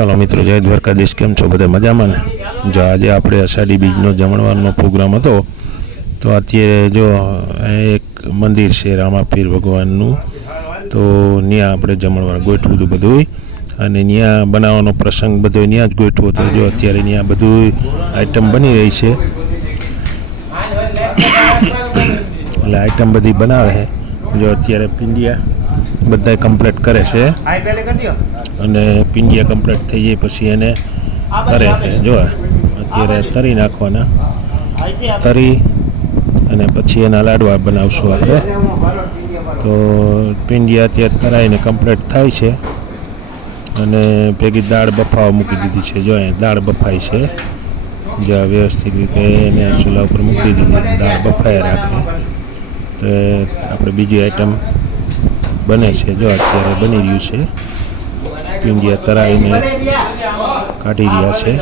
ચાલો મિત્રો, જય દ્વારકાધીશ. કેમ છો બધા? મજામાં ને? જો આજે આપણે અષાઢી બીજનો જમણવારનો પ્રોગ્રામ હતો. તો અત્યારે જો એક મંદિર છે રામાપીર ભગવાનનું, તો ત્યાં આપણે જમણવાર ગોઠવું હતું બધું, અને ત્યાં બનાવવાનો પ્રસંગ બધો ત્યાં જ ગોઠવો હતો. જો અત્યારે ત્યાં બધું આઈટમ બની રહી છે, એટલે આઈટમ બધી બનાવે છે. જો અત્યારે પિંડિયા બધા કમ્પ્લીટ કરે છે, અને પિંડિયા કમ્પ્લીટ થઈ જાય પછી એને તરે છે. જો અત્યારે તરી નાખવાના, તરી અને પછી એના લાડવા બનાવશું આપણે. તો પિંડિયા અત્યારે તરાઈને કમ્પ્લીટ થાય છે, અને ભેગી દાળ બફાવા મૂકી દીધી છે. જો અહીંયા દાળ બફાય છે, જો વ્યવસ્થિત રીતે એને ચૂલા ઉપર મૂકી દીધી, દાળ બફાયા રાખે. તો આપણે બીજી આઈટમ બને છે. જો અત્યારે બની રહ્યું છે, પિંડિયા તરાઈને કાઢી રહ્યા છે.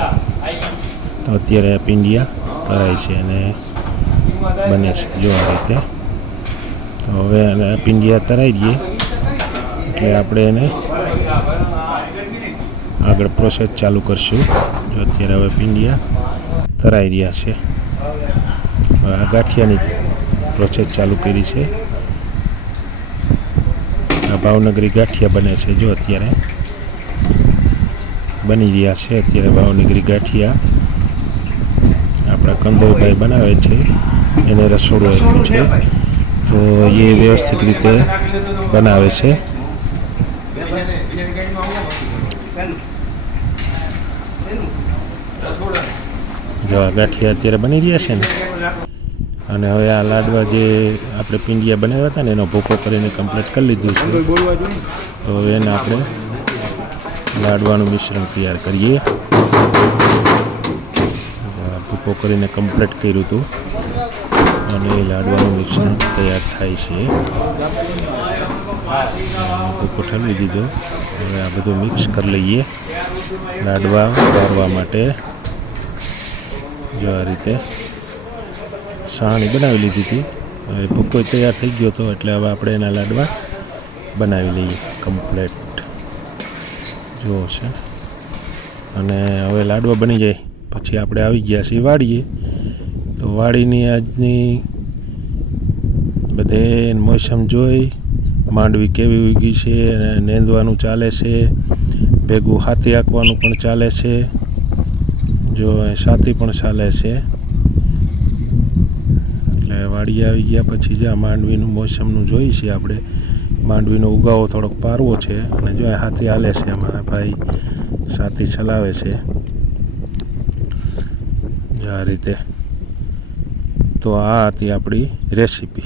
તો અત્યારે પિંડિયા તરાય છે અને બને છે જો આ રીતે. તો હવે એને પિંડિયા તરાઈ દઈએ એટલે આપણે એને આગળ પ્રોસેસ ચાલુ કરશું. જો અત્યારે હવે પિંડિયા તરાઈ રહ્યા છે. હવે આ ગાંઠિયાની પ્રોસેસ ચાલુ કરી છે. આ ભાવનગરી ગાંઠિયા બને છે. જો અત્યારે બની રહ્યા છે. અત્યારે ભાવનગરી ગાંઠિયા આપણા કંદોરભાઈ બનાવે છે, એને રસોડું આપ્યું છે, તો એ વ્યવસ્થિત રીતે બનાવે છે. જો આ ગાંઠિયા અત્યારે બની રહ્યા છે ને, અને હવે આ લાડવા જે આપણે પિંડિયા બનાવ્યા હતા ને એનો ભૂકો કરીને કમ્પ્લીટ કરી લીધું છે. તો હવે એને આપણે લાડવાનું મિશ્રણ તૈયાર કરીએ. ભૂકો કરીને કમ્પ્લીટ કર્યું હતું, અને લાડવાનું મિશ્રણ તૈયાર થાય છે. ભૂકો ઠલવી દીધો. હવે આ બધું મિક્સ કરી લઈએ લાડવા વાળવા માટે. જો આ રીતે સાણી બનાવી લીધી હતી. હવે ભૂકો તૈયાર થઈ ગયો હતો, એટલે હવે આપણે એના લાડવા બનાવી લઈએ કમ્પ્લેટ. જુઓ છે. અને હવે લાડવા બની જાય પછી આપણે આવી ગયા છીએ વાડીએ. તો વાડીની આજની બધે મોસમ જોઈ, માંડવી કેવી ઉગી છે, અને નેંદવાનું ચાલે છે, ભેગું હાથી આંકવાનું પણ ચાલે છે. જો સાથી પણ ચાલે છે. એટલે વાડી આવી ગયા પછી જ આ માંડવીનું મોસમનું જોઈ છે આપણે. માંડવીનો ઉગાવો થોડોક પારવો છે, અને જો હાથી હાલે છે, અમારા ભાઈ સાથી ચલાવે છે આ રીતે. તો આ હતી આપણી રેસીપી.